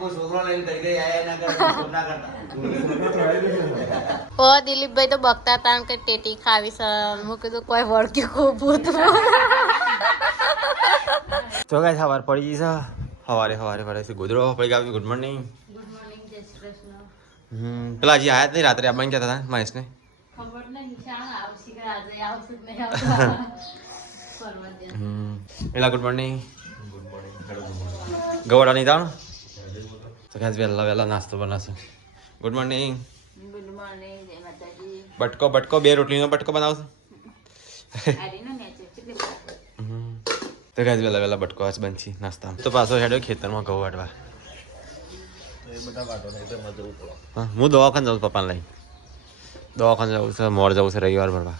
કોઈ છોકરો લઈને કઈ કઈ આયા ના કરે ના કરતા ઓ દિલીપભાઈ તો બકતા હતા કે ટેટી ખાવી છે હું કીધું કોઈ વળગ્યું ખૂબ ભૂત તો ગાઈસ સવાર પડી ગઈ છે સવારે પડે ગોદરો પડી ગયો ગુડ મોર્નિંગ ગુડ મોર્નિંગ જય શ્રી કૃષ્ણ પેલા હજી આયા જ નહીં રાત્રે આપણને કહેતા હતા મહેશને ખબર નહીં શાણ આવશે કે આજે આવશે જ નહીં આવતા પરવા દે પેલા ગુડ મોર્નિંગ ગવડા નહીં તાણ તો ગાઈસ વહેલા નાસ્તો બનાવશે ગુડ મોર્નિંગ ગુડ મોર્નિંગ જય માતાજી બટકો 2 રોટલીનો બટકો બનાવશે આરીનો નેચે કેટલી તો ગાઈસ વહેલા બટકો આજ બનશી નાસ્તા તો પાછો હેડ્યો ખેતરમાં ઘઉં વાટવા હું દવાખાને જાઉં પપ્પાને લઈ દવાખાને જવું છે મોર જવું છે રવિવાર ભરવા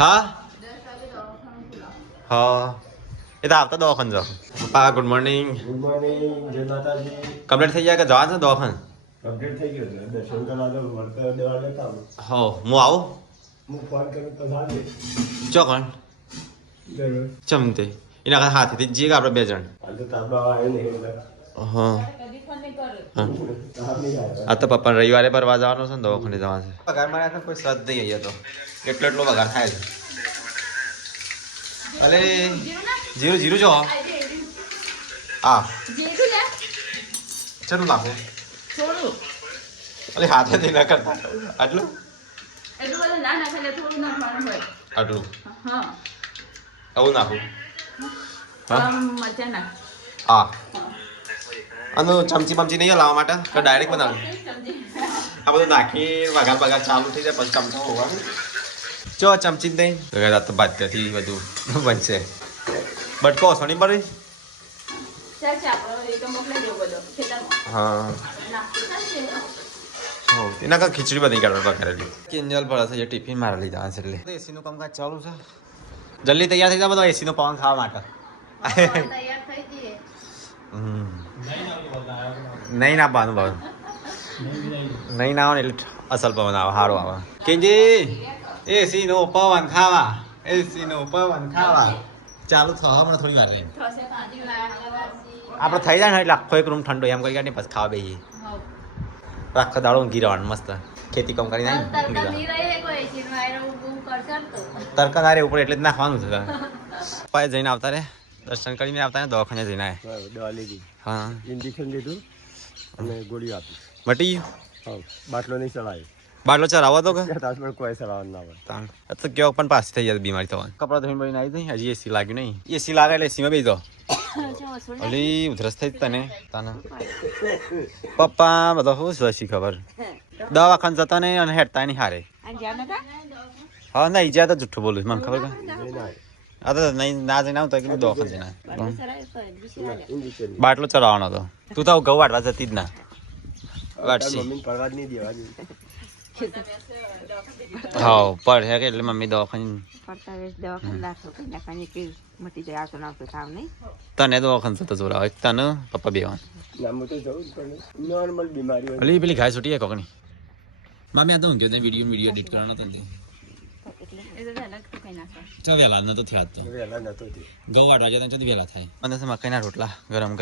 હા એ તો આવતા દવાખાને જાઉં પપ્પા ગુડ મોર્નિંગ જય માતાજી. કમ્પ્લીટ થઈ જાય કે જવા છે દવાખાને કમ્પ્લીટ થઈ ગયું છે. દર્શન કરવા તો વળતર દેવા લેતા આવું. હો હું આવું હું ફોન કરું તો સાંજે. ચોકણ જરૂર. ચમતે એના કાંઈ હાથેથી જઈએ કે આપણે 2 જણ આજે તાબા આવે નહીં એટલે હા તાપ નહીં આવે. આ તો પપ્પા રવિવારે ભરવા જવાનો છે ને દવાખાને જવા છે પગાર મારે આખા કોઈ સદ નહીં અહીંયા તો એટલો પગાર થાય છે અલે જીરું જો હા ચલું નાખું અલે હાથેથી ના કરતા આટલું આટલું આવું નાખું હા અને ચમચી બમચી નહીં લાવવા માટે કે ડાયરેક્ટ બનાવું આ બધું નાખી વઘાર ચાલુ થઈ જાય પછી ચમચો હોવાનું ચો ચમચી જ નહીં તો બાદથી બધું બનશે બટકો સોની પર હા એના કાંઈ ખીચડી બધી કાઢવા કરેલી કિંજલ પડે છે એ ટિફિન મારે લઈ જવાનું છે એટલે એસીનું કામકાજ ચાલુ છે જલ્દી તૈયાર થઈ જાય બધો એસીનો પવન ખાવા માટે નહીં ના પાનું ભાવ નહીં ના આવે ને એટલે અસલ પવન આવે સારું આવે કેજી એસીનો પવન ખાવા ચાલુ થવા મને થોડી વાર આપણે થઈ જાય ને એટલે આખો એક રૂમ ઠંડો એમ કરી કાઢીને પછી ખાવા બેસીએ આખો દાડો ઊંઘી રહેવાનું મસ્ત ખેતી કામ કરીને તરકા ના રે ઉપર એટલે જ નાખવાનું છે પાય જઈને આવતા રે દર્શન કરીને આવતા ને દવાખાને જઈને આવ્યા દવા લીધી. હા ઇન્જેક્શન લીધું અને ગોળીઓ આપી. મટી ગયું હા બાટલો નહીં ચલાવ્યો. બાટલો ચલાવો તો કે તાસ પર કોઈ ચલાવવાનું ના હોય. તો કેવો પણ પાછી થઈ જાય બીમારી થવાની કપડા ધોઈને બની આવી થઈ હજી એસી લાગ્યું નહીં એસી લાગે એટલે એસીમાં બેસી જાઓ ઓલી ઉધરસ થઈ તને પપ્પા બધા શું શી ખબર દવાખાને જતા નહીં અને હેઠતા નહીં હારે હા નહીં જ્યાં તો જુઠ્ઠું બોલું મને ખબર કે આ તો નહીં ના જઈને આવતો કે દવાખાને જઈને બાટલો ચડાવવાનો હતો તું તો ઘઉં વાટવા જતી જ ના વાટશી મમ્મીને પડવા જ નહીં દેવાની. હા પડ હે કે એટલે મમ્મી દવાખાને તને દવાખાને જતો જોર આવે તને પપ્પા બેવાન ના હું તો જવું જ પણ નોર્મલ બીમારી હોય. અલી પેલી ઘાય છૂટી હે કોકની મમ્મી આ તો ઊંઘ્યો ને વિડીયો એડિટ કરવાનો હતો ને ચા વેલા નતો થયા તો વહેલા નતો થયો. ઘઉં વાટવા જતા ચો વેલા થાય અને છે મકાઈના રોટલા ગરમ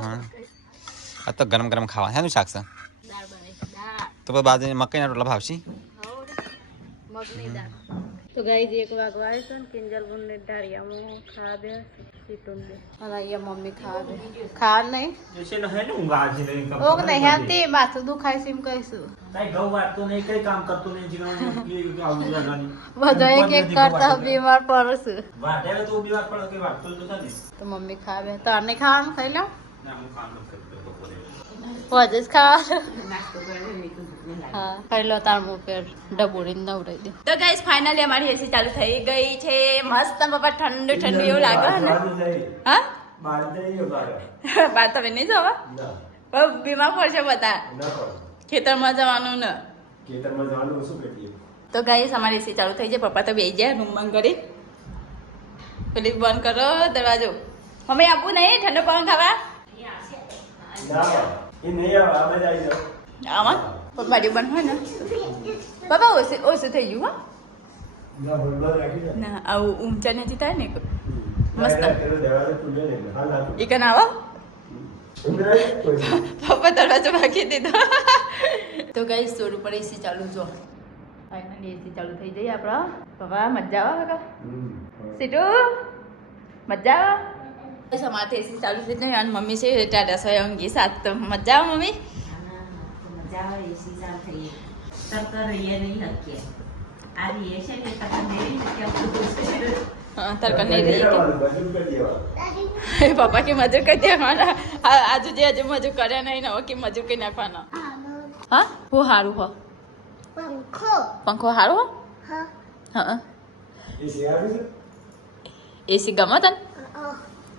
હા આ તો ગરમ ખાવા શાનું શાક છે તો બાજુ મકાઈના રોટલા ભાવશી तो गाइस एक वागवा है तो किंजल बुनने डारिया में खा दे सीटों में और ये मम्मी खा नहीं जैसे न है ना उंगा आज नहीं ओ नहीं आती बात दुखाई सिम कैसे कई गौ बात तो नहीं कई काम करतो नहीं जीवन ये आलू लगानी બધા એક કરતા બીમાર પડશે वाटे तो बीमार पड़ के बात तो था नहीं તો મમ્મી ખાવે તો આને ખાવાનું ખાઈ લો ना हम काम करते વધે જ ખાવાનું હા ખાઈ લો તાર મું પેર ડબોડીને નવડાવી દે તો ગાઈસ ફાઇનલી અમારી એસી ચાલુ થઈ ગઈ છે મસ્ત પપ્પા ઠંડુ એવું લાગે ને હા બહાર જઈએ બહાર. બાર તમે નહીં જવા ના પણ બીમાર પડશે બધા ના પડે. ખેતરમાં જવાનું ને ખેતરમાં જવાનું શું કરીએ. તો ગાઈસ અમારી એસી ચાલુ થઈ છે પપ્પા તો બેસી જાય રૂમ બંધ કરી પેલી બંધ કરો દરવાજો મમ્મી આપવું નહીં ઠંડો પવન ખાવા ના એ નહીં આવે આ બધા આવી જાઓ. આમાં પણ બાજુ બંધ હોય ને બાબા ઓછું થઈ ગયું હા ના ભરભર રાખી દે. ના આવું ઊંચા નથી થાય ને મસ્ત પેલો દરવાજો ખુલ્લો ને હાલ હાલ ઈ કન આવો અંદર પપ્પા દરવાજો બાકી દીધો તો ગાઈસ સ્ટોર ઉપર એસી ચાલુ જો ફાઇનલી એસી ચાલુ થઈ જઈ આપણા પપ્પા મજા આવે કાકા સીટુ મજા આવે સમાતે એસી ચાલુ થઈ જાય અને મમ્મી છે ટાટા સોયંગી સાથ તો મજા આવે મમ્મી મજા આવે એસી ચાલુ થઈ તરત રહીએ નહીં હકીએ આ રહીએ છે ને તરત નહીં હકીએ हाँ तड़का नहीं रही મજૂર કરી દેવા पापा की मजूर कर दिया हमारा आज जे आज मजूर करे नहीं ना कि मजूर के नाखवाना हाँ वो हारू हो पंखो हारू हो हाँ એ સિયારી છે एसी गमो तन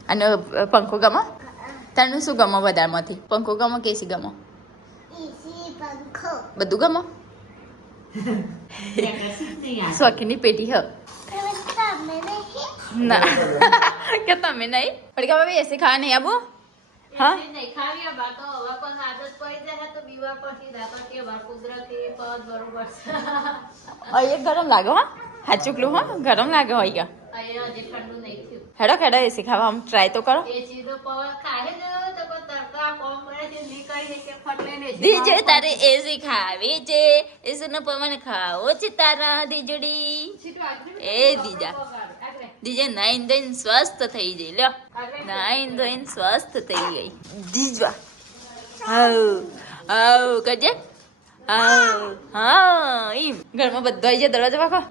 અને પંખો ગમો તને શું ગમો વધારમાંથી પંખો ગમો કે એસી ગમો બધું ગમો શોખીની પેટી હ ના કે તમે નહીં પણ કે ભાઈ એસી ખાવા નહીં આબુ હા નહીં ખાવી બા તો હવે પણ આદત પડી જાય તો બીવા પછી દાખલ કે બા કુદરતી પદ બરોબર એક ગરમ લાગે હો હાચુકલું હો ગરમ લાગે હોય ગયા અહીંયા જે ઠંડુ નહીં થયું હેડો હેડો એસી ખાવા આમ ટ્રાય તો કરો એ ચીજો પવન ખાહે ને તો કોઈ તડકા કોમ કરે છે ની કરી કે ફટલે ને દીજે તારે એસી ખાવી છે એસીનો પવન ખાવો છે તારા દીજડી એ દીજા દીજે નાઈન ધોઈને સ્વસ્થ થઈ જઈ લ્યો નાઈન ધોઈને સ્વસ્થ થઈ ગઈ દીજવા હાઉ હાઉ કજે હાઉ હા ઈ ઘરમાં બધો આવી જાય દરવાજો વાખો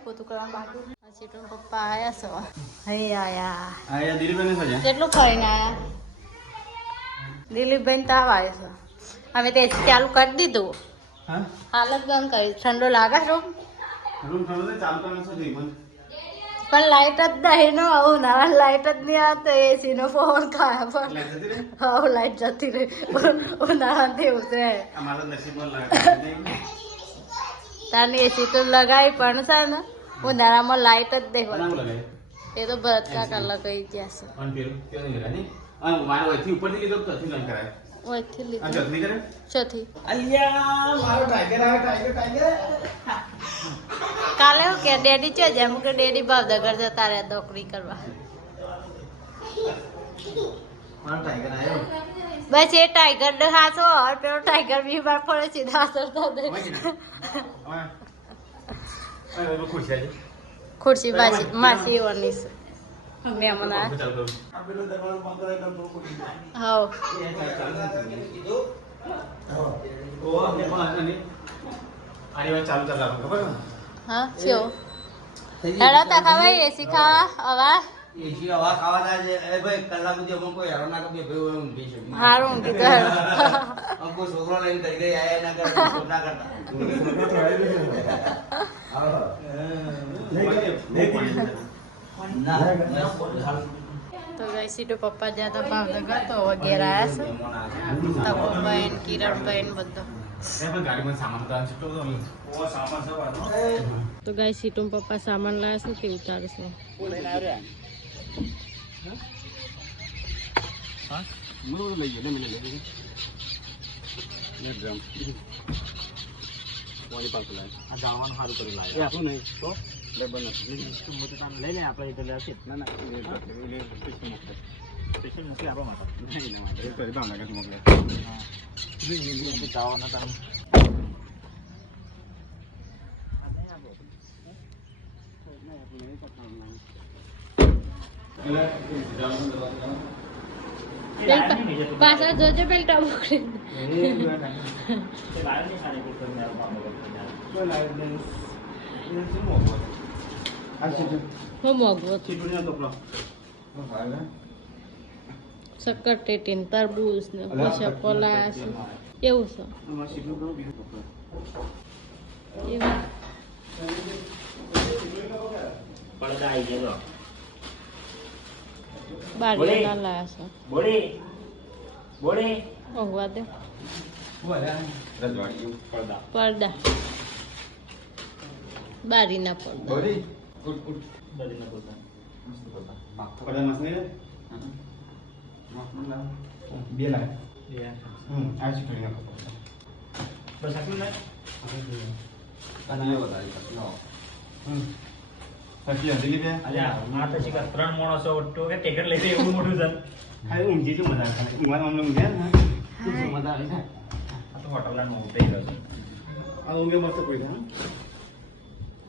પોતું કરવા બાકી સીટો પપ્પા આયા છો હે આયા આયા દિલીપભાઈ ને સજા કેટલું ફરીને આયા દિલીપભાઈ તાવ આવ્યો છે અમે તે ચાલુ કરી દીધું હા હાલત બંધ કરી ઠંડો લાગે રૂમ રૂમ ઠંડો છે ચાલુ કરવાનું શું થયું પણ લાઈટ જ નહીં નો આવું ના લાઈટ જ નહીં આવતો એસી નો ફોન ખાય પણ હા લાઈટ જતી રહી ઉનાળાથી ઉતરે અમારા નસીબમાં લાગે તારની એસી તો લગાવી પણ છે ને ઉનાળામાં લાઈટ જ દેખો બનાવ લગાય એ તો ભરત કાકા લગાવી ગયા છે પણ પેલું કેવું નહીં લગાય નહીં મારે વચ્ચે ઉપરથી લીધો તો નથી લંગ કરાય ઓયથી આ લીધું ચટણી કરે ચોથી અલ્યા મારો ટાઈગર આવે ટાઈગર કાલે હું કે ડેડી છે જેમ કે ડેડી ભાવનગર જતા રહ્યા નોકરી કરવા મારો ટાઈગર આવ્યો બસ એ ટાઈગર ને હાથો और પેલો ટાઈગર બીમાર પડે છે હાથો દે ખુશ છે ખુરશી માસી ઓની છે મહેમાન આ આ પેલો દરવાજો બંધ કરે તો કોઈ હાઉ ચાલુ ચાલુ ખબર હા શું હેડા તા ખાવા એસી ખાવા હવા એસી હવા ખાવા જાય છે એ ભાઈ કલાક સુધી અમુક કોઈ હેરો ના કે ભાઈ હું ઊંઘી છું હારું ઊંઘી તો અમુક છોકરો લઈને કરી ગઈ આયા ના કરતા તો ગઈ સીટો પપ્પા જ્યાં તો ભાવનગર તો વગેરે આવ્યા છે તો પપ્પા કિરણભાઈ ને બધો તો ગાય સીટો પપ્પા સામાન લાવ્યા છે તે ઉતારશે પાછા જોજો પેલ ટબુકડી હું મોગવો શક્કર ટેટીન તરબૂચ ને પછી કોલા છે એવું છે એવું પડદા આવી ગયો બારી ના લાયા છે બોડી બોડી ઊંઘવા દે પડદા પડદા બારીના પડદા બદીના પડદા પડે મસ્ત નહીં બે લાખ આ ચૂંટણી નાખો બસ આટલું ને અને એ વધારી સાચી અંધેલી બે અલ્યા માં તો શીખર 3 માણસો ઓટો કે ટેકર લઈ એવું મોટું છે ખાલી ઊંઘી છું મજા આવે ઈમાન અમને ઊંઘ્યા ને શું મજા આવે છે આ તો હોટલના નો ઉતરી ગયો છે આ ઊંઘે મસ્ત પડી ગયા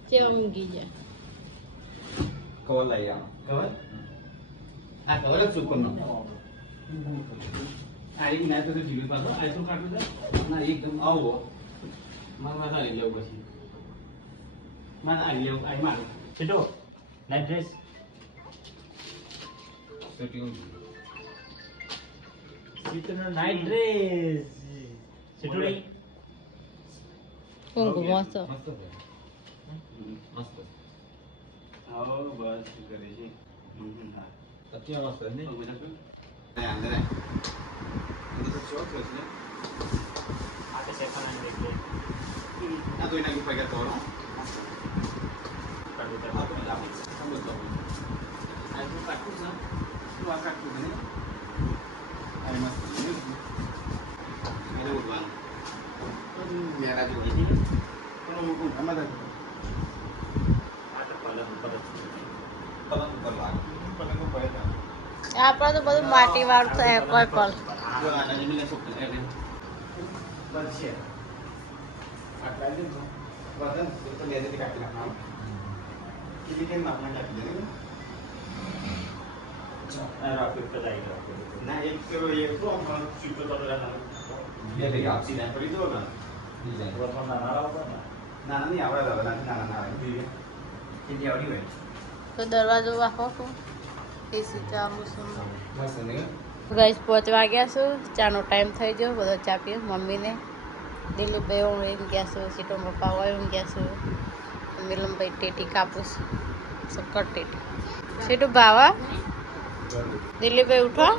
કેવા ઊંઘી ગયા કવર લઈ આવો કવર આ કવર જ ચૂકો નો આ એક ના તો જીવી પાછો આ તો કાઢું છે ના એકદમ આવો મારા માથા લઈ લેવું પછી મારા આવી લેવું આઈ મારું સીટો નાઇટ ડ્રેસ સીટો નાઇટ ડ્રેસ સીટો રે ઊંઘ મસ્ત મસ્ત આવો બસ કરે છે અત્યારે મસ્ત ને અંદર તો ચોક છે આ તો સેફન અને દેખે આ તો એના ઉપર ગયા તો કાઢો તો આ તો લાવી સમજો આ તો કાટું છે તું આ કાટું ને આ મસ્ત મેરે ઉડવાનું મેરા જો છે પણ હું કોણ અમારા આ તો પલંગ ઉપર પલંગ ઉપર લાગે પલંગ ઉપર પડે આપણે તો બધું માટી વાળું થાય કોઈ પણ જો આના જમીને શું કરે બસ છે આટલા જ વજન તો લેજે કાઢી નાખો કિલી કેમ નાખના કાઢી દે આ રાખ્યું તો જાય ના એક કિલો એક તો આપણો સીધો તો રહેવાનો બે લઈ આપસી ના પડી દો ને ડિઝાઇન વરસાદ ના નારા ઉપર ને નાના નહીં આવડે હવે નાના ના આવે કેટલી આવડી હોય તો દરવાજો વાપો કો એસી ચાલુ છે બસ ને ગાઈસ 5 વાગ્યા છે ચાનો ટાઈમ થઈ ગયો બધો ચા પીએ મમ્મીને દિલીપભાઈ ઊંઘી ગયા છે સીટો પપ્પા હોય ઊંઘી ગયા છે મિલમભાઈ ટેટી કાપુસ સક્કર ટેટી સીટું ભાવા દિલીપભાઈ ઉઠો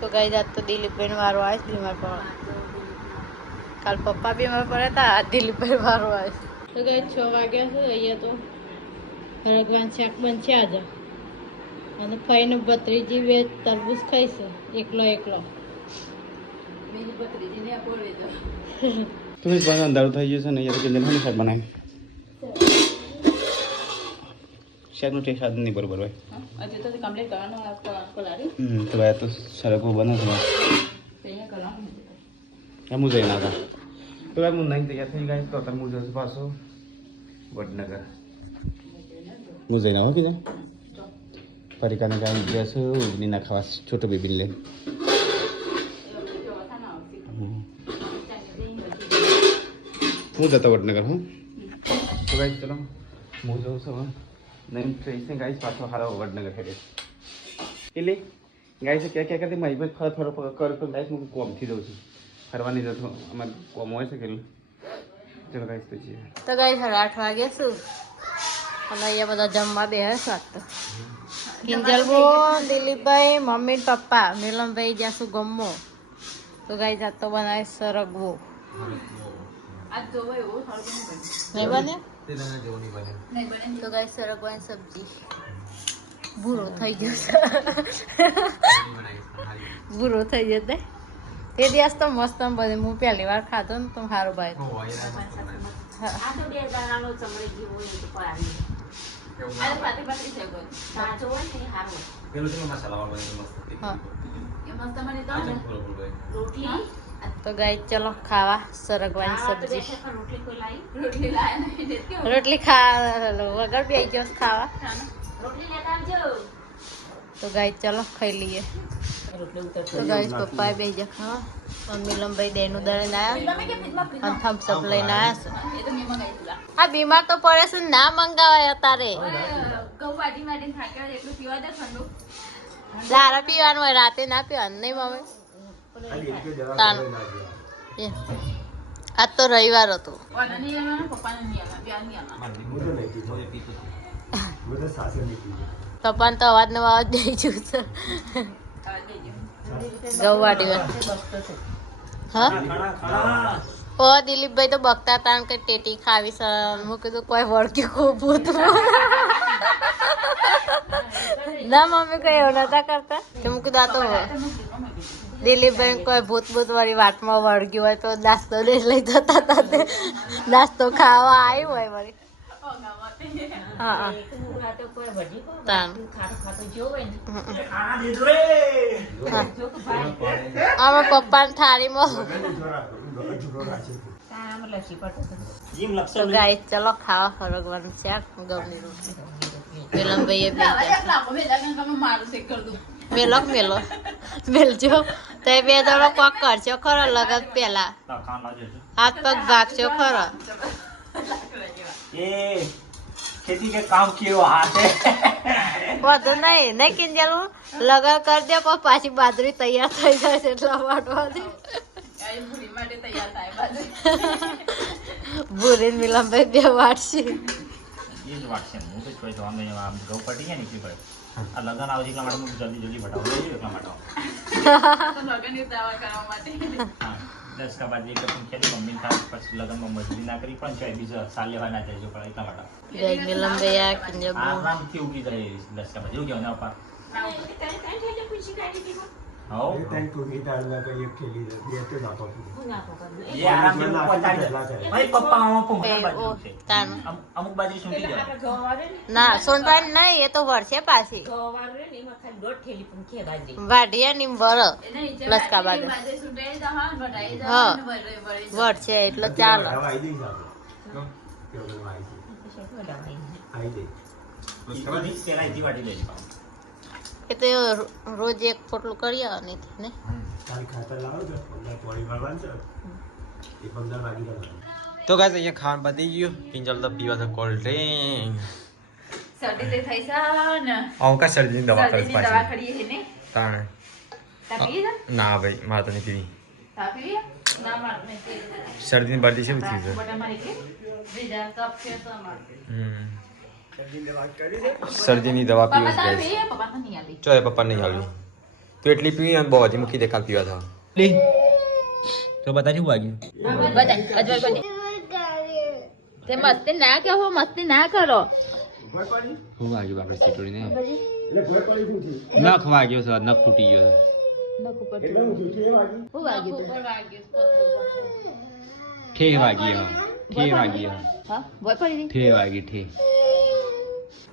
તો ગાઈ જાત તો દિલીપભાઈનો વારો આવે છે બીમાર પડવા કાલ પપ્પા બીમાર પડ્યા હતા આજ દિલીપભાઈ વારો આવે તો ગાઈ 6 વાગ્યા છે અહીંયા તો ભગવાન શાક બનશે આજે અને ફઈને ભત્રીજી બે તરબૂચ ખાઈશે એકલો બીજી બકરીજીને બોલવી દો तुम्हें बड़ा अंदाज था ये नहीं यार किंजल हमने शायद बनाए शायद मुझे शायद नहीं बराबर है હજુ તો કમ્પ્લીટ કરવાનો કોલારી तो भाई तो सारा को बना था અહીંયા કરવાનું या मुझे ना था तो भाई मुझे नहीं तैयार थे गाइस तो मुझे से पास हो वडनगर मुझे ना हो कि परिका ने काम किया सो उगनी ना खास छोटो बेबी ले હું જતો વડનગર હું તો ગાઈસ ચલો હું જઉં છું નહીં ટ્રેસ ને ગાઈસ પાછો હારો વડનગર હેડે એટલે ગાઈસ ક્યાં ક્યાં કરતી મારી ભાઈ ફર કર તો ગાઈસ હું કોમથી જઉં છું ફરવાની જતો અમારે કોમ હોય છે કે ચલો ગાઈસ તો જઈએ તો ગાઈસ 8 વાગ્યા છું અને અહીંયા બધા જમવા બેહે છે તો કિંજલબો દિલીપભાઈ મમ્મી પપ્પા મિલનભાઈ જાસુ ગમો તો ગાઈસ આ તો બનાવે સરગવો આજ જોવો એવું થોડું નહીં બને તે તને જેવું નહીં બને નહીં બને તો ગાઈસ સરગવાની સબ્જી ભૂરો થઈ ગયો છે ભૂરો થઈ ગયો તે દિવસ તો મસ્ત બને હું પહેલી વાર ખાધો ને તો સારું ભાઈ આ તો 2 દાણાનો ચમડી જેવો હોય તો પાડી આ તો પાતળી પાતળી છે કોઈ સાચો હોય ને એ હારો પેલું ચલો મસાલા વાળો મસ્ત હા એ મસ્ત મને તો ને રોટલી તો ગાઈસ ચલો ખાવા સરગવાની આ તો સબ્જી બેઠે પણ રોટલી કોઈ લાવી રોટલી લાય નહીં દેત કે રોટલી વગર બે ગયો ખાવા રોટલી લેતા આવજો તો ગાઈસ ચલો ખાઈ લઈએ તો ગાઈસ પપ્પાએ બે જા ખાવા મમ્મી લંબાઈ દેનું દળે ના તમે કેમ નથી અને થમ્સ અપ લઈને આવ્યા છે એ તો મેં મંગાવી દીધા આ બીમાર તો પડે છે ને ના મંગાવાય તારે ઘઉં વાટી માટીને થાક્યા હોય એટલું પીવા દે ઠંડુ દારા પીવાનું હોય રાતે ના પીવાનું નહીં મમ્મી તાન એ આજ તો રવિવાર હતો ઓલા નહીં આવવાના પપ્પાને નહીં આવવાના પ્યાર નહીં આવવાના वो तो सासे नहीं की પપ્પાને તો અવાજ નો અવાજ દઈ ગયું છે ઘઉં વાટી હા ખાણા ખાણા ઓ દિલીપભાઈ તો બકતા હતા કે ટેટી ખાવી છે હું કીધું કોઈ વળગ્યું ખૂબ હતું ના મમ્મી કઈ એવું નતા કરતા કે હું કીધું આ તો દિલીપભાઈ કોઈ ભૂત વાળી વાતમાં વળગ્યું હોય તો નાસ્તો લઈ જતા હતા તે નાસ્તો ખાવા આવ્યું હોય વળી હા હા એક મુખા તો કોઈ વધી કો તાન. ખાતો ખાતો જોવે ને ખાના દીધું રે જો કે ભાઈ આમાં પપ્પાને થાળીમાં કામ લસી પડતો જીમ તો લક્ષણ ગાઈસ ચલો ખાવા ફરગવાનું છે ગમની રોટી વિલમભાઈએ બે મેલો મેલો મેલજો તો એ બે દડો કોક કરજો ખરો લગન પેલા ખાના દેજો હાથ પગ ભાગજો ખરો એ खेती के काम किए हाथ है વધુ નહીં નહીં કિંજલું લગન કરી દે પણ પાછી બાજરી તૈયાર થઈ જાય છે એટલા વાટવાથી ભૂરી મિલમભાઈ બે વાટશે ये जो बात है मुझे कोई तो हम आम गौ पटी है नहीं कोई आ लगन आवजी का मैडम जल्दी जल्दी बताओ ले એટલા માટે हाँ 10 का बाद एक अपन खेली मम्मी था પછી લગનમાં મજૂરી ના કરી પણ ચાય બીજો સાલ લેવા ના જાય જો પણ એટલા માટે જય મિલમભાઈ આ કિંજબુ આરામથી ઉગી જાય 10 का बाद એવું કેવું ને અપા હાઉ ये आराम से पहुंचाડી દે ભાઈ પપ્પા આમાં પહોંચા બાજુ છે તાન અમુક બાજુ છૂટી જાય ના સોનભાઈ નહીં એ તો વરસે પાછી ગવાર રે ને એમાં ખાલી દોઢ થેલી પણ કે બાજરી વાઢિયા ની વર લસકા બાજુ હા વરસે એટલે ચાલે પેલા ઈથી વાટી લેજો એ તો રોજ એક પોટલું કરીએ અને ને તો ગાઈસ અહીંયા ખાવાનું પતી ગયું કિંજલ તો પીવા તો કોલ્ડ ડ્રિંક શરદી થઈ છે ને આવું કા શરદીની દવા કરે શરદીની દવા પાછી કરીએ છે ને તાણે તા પીએ છે ના ભાઈ મારે તો નહીં પીવી તા પીએ ના માર નહીં પીએ શરદીની બરદી શું થયું છે બટા મારી કે બીજા કપ છે તો માર શરદીની દવા પીવું પપ્પા તા ગાઈસ પીએ પપ્પા તો નહીં આલી ચોય પપ્પા નહીં આવી તું એટલી પીવી અને બહુ હજી મૂકી દે કાલ પીવા થા તો બધા શું વાગ્યું બતા અજવર કોને તે મસ્તી ના કહો મસ્તી ના કરો શું વાગ્યું આપણે ચીટોડીને નખ વાગ્યો છે નખ તૂટી ગયો છે હું વાગ્યું ઠે વાગી ઠે વાગી હા બોય પડી ઠે વાગી ઠે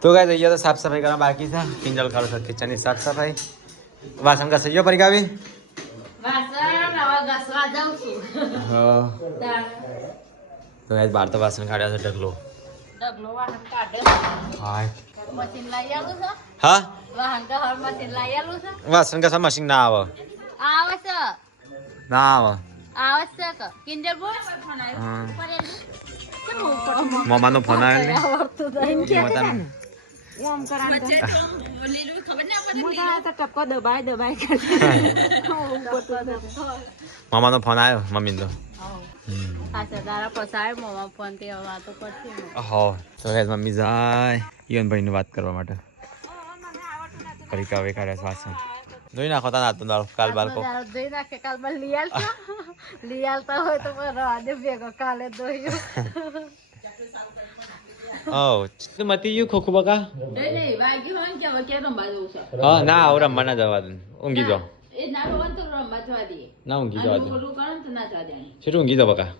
તો ગાઈસ અહીંયા તો સાફ સફાઈ કરવા બાકી છે કિંજલ કરો છે કિચનની સાફ સફાઈ વાસણ ઘસાઈયો પડી ગાવી વાસણ નવા ઘસવા જાઉં છું હા તાણ તો ગાઈસ બહાર તો વાસણ કાઢ્યા છે ઢગલો ડગલો વાહન કાઢે હાય મશીન લઈ આલું છે હા વાહન કા હર મશીન લઈ આલું છે વાસણ ઘસા મશીન ના આવે આવે છે ના આવે આવે છે કે કિંજર બોલ હા. મમ્માનો ફોન આવ્યો મમ્માનો ફોન આવ્યો મમ્મી તો પાછા તારા પસાય મોમાં ફોન થી વાતો કરતી હો તો ગાઈસ મમ્મી જાય ઈવન ભાઈની વાત કરવા માટે કરી કાવે કાઢ્યા છે વાસણ જોઈ નાખો તા નાતું દાડો કાલ બાલકો જોઈ નાખે કાલ બાર લિયાલ લિયાલતા હોય તો રાધે ભેગો કાલે દોયો ઓ તું મતી ગયું ખોખું બકા નહીં વાગ્યું હોય કે હવે કે રમવા જવું છે હા ના આવ રમવા ના જવા દે ઊંઘી જાઓ એ ના હોય તો રમવા જવા દઈએ ના ઊંઘી જવા દે બોલું કરે તો ના જવા દે શું ઊંઘી જાઓ બકા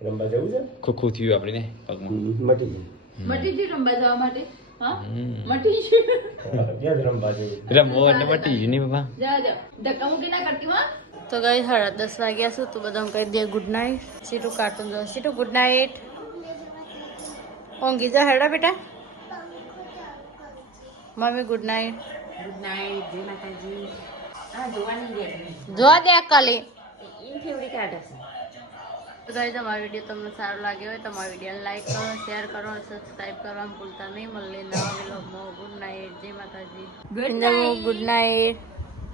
રંબા જવું છે ખોખું થયું આપણે ને પગમાં મટી ગઈ મટી જ રમવા જવા માટે હા હમ. મટી જ ક્યાં રંબા જવું રમવો એટલે મટી ગયું નહીં બાપા જા જા ધક્કા મૂકી ના કરતી હા તો ગઈ 10:30 વાગ્યા છે તો બધા કહી દે ગુડ નાઇટ સીટુ કાર્ટૂન જો સીટુ ગુડ નાઇટ ઊંઘી જા હેડા બેટા mummy good night good night જય માતાજી આ જોવાની રે જો દે કલી ઇન ફેવરી કાઢે છે તો ગાઈસ તમારો વિડીયો તમને સારો લાગ્યો હોય તો અમારા વિડીયોને લાઈક કરો શેર કરો અને સબસ્ક્રાઇબ કરવાનું ભૂલતા નહીં મળે નવા વિડીયોમાં ગુડ નાઇટ જય માતાજી ગુડ નાઇટ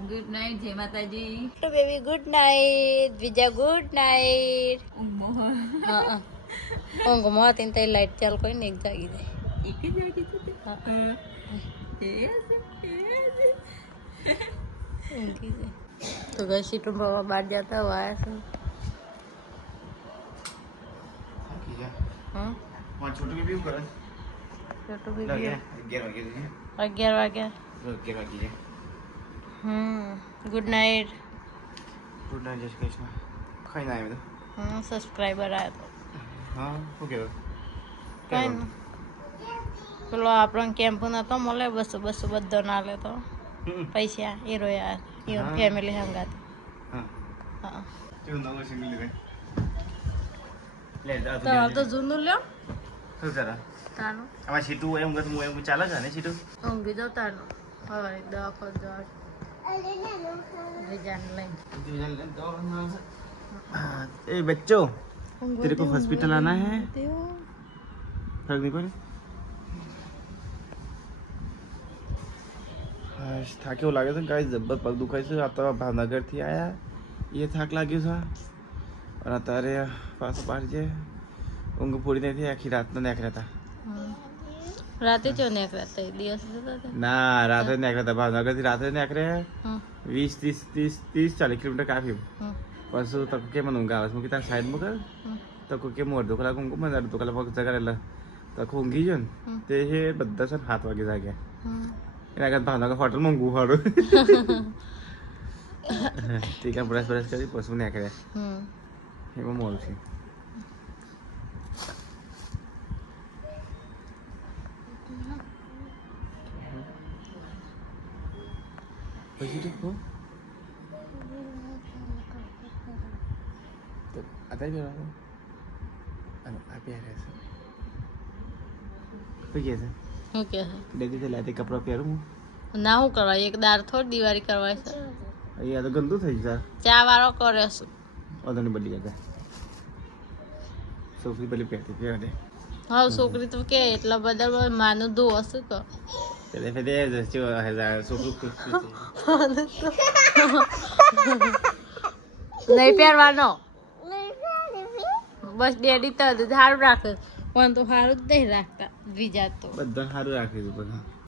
ગુડ નાઇટ જય માતાજી તો બેબી ગુડ નાઇટ બીજા ગુડ નાઇટ હા ઊંઘ માં હતી ને લાઈટ ચાલુ કરીને એક જાગી જાય એક જ વાગી છે હા ઊંઘી જાય તો ગઈ સીટો બાબા બહાર જતા વાયા છે હા છોટું કે પીવું કરે છોટું બી ગયું 11 વાગે 11 વાગે ગુડ નાઇટ ગુડ નાઇટ જય શ્રી કૃષ્ણ ખાઈ ના આવ્યો સબસ્ક્રાઈબર આવ્યા તો હા શું કહેવાય કઈ નહીં પેલો આપણને કેમ્પ નતો મળે 200 બધો ના લે તો પૈસા એ રોયા ફેમિલી હંગાત હા તો જૂનું લ્યો શું જરા તાનું આમાં સીટું એમ ગતું એમ ચાલે છે ને સીટું ઊંઘી જાવ તાનું હવે દવા જવા વિજાન લઈને ए बच्चों तेरे को हॉस्पिटल आना है फर्क नहीं पड़े થાક એવું લાગે છે ગાઈસ જબ્બર પગ દુખાય છે આ તો ભાવનગર થી આયા એ થાક લાગ્યો છે અને અત્યારે પાછું બહાર છે ઊંઘ પૂરી નથી આખી રાતનો નીકળ્યા હતા રાતે ચો નીકળ્યા હતા દિવસ ના રાત્રે નીકળ્યા હતા ભાવનગર થી રાત્રે નીકળ્યા 20 30 40 કિલોમીટર કાપ્યું પછી તકો કે મને ઊંઘ આવે છે મૂકી તાર સાઈડ મૂકે તકો કે હું અડધો કલાક ઊંઘું મને અડધો કલાક પગ જગાડેલા તકો ઊંઘી ગયો ને તે છે બધા છે 7 વાગે જાગ્યા એના કરતા ભાવનગર હોટલમાં ઊંઘું સારું ઠીક છે બ્રશ કરી પછી નીકળ્યા એમાં મોડું છે પછી તો आता है आप यार ऐसे तो कैसे શું કે देखी से लाते कपड़ा पहनूं ના હું કરવા એક દાર થોડી દિવાળી કરવાય છે ये तो गंदू થઈ જા ચા વાળો કરે છે ઓદની બદલી જતા સોફી બલી પહેરતી કે દે હા છોકરી તો કે એટલા બધા માનું દો હશે તો પેલે ફેદે જો હજાર સોફી નહીં પહેરવાનો બસ ડેડી તો સારું રાખે પણ તો સારું જ નહીં રાખતા બીજા તો બધા સારું રાખી દીધું બધા